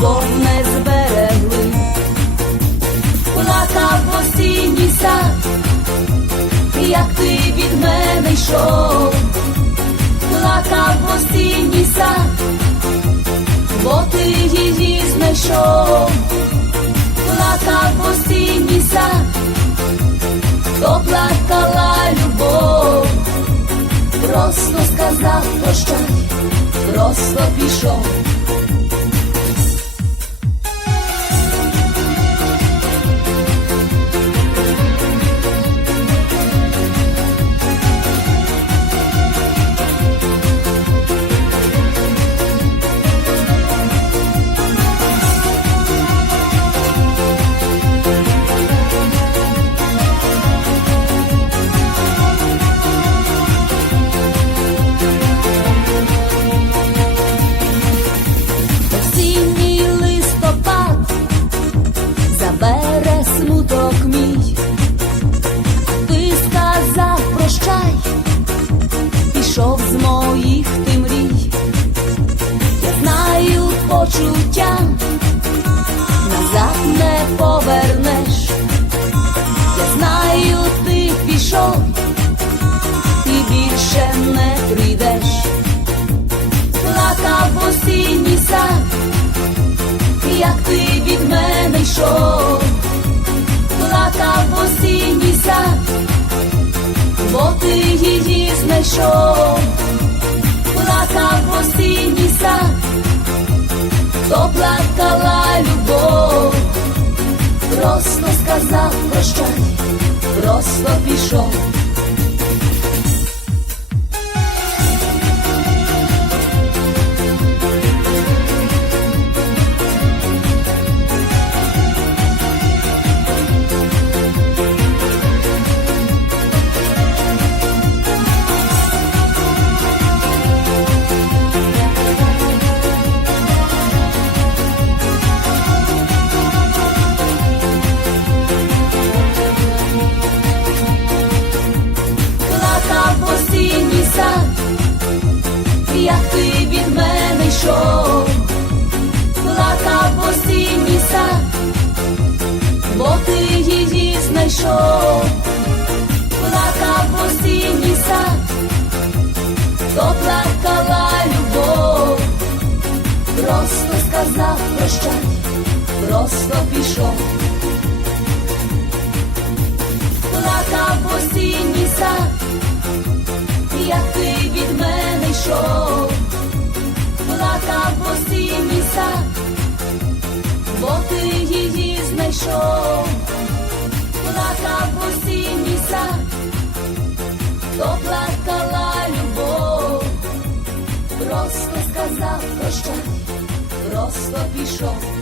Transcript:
було не зберегли, плакав осінній сад, як ти від мене йшов, плакав осінній сад, бо ти її знайшов, плакав осінній сад, то плакала любов, просто сказав прощай, просто пішов. Почуття, назад не повернеш, я знаю, ти пішов і більше не прийдеш. Плакав осінній сад, як ти від мене йшов, плакав осінній сад, бо ти її знайшов, плакав осінній сад, то плакала любов, просто сказав прощай, просто пішов. Її плакав осінній сад, то плакала любов, просто сказав прощай, просто пішов. плакав осінній сад, як ти від мене йшов, плакав осінній сад, бо ти її знайшов, плакав осінній сад, то плакала любов, просто сказав прощай, просто пішов.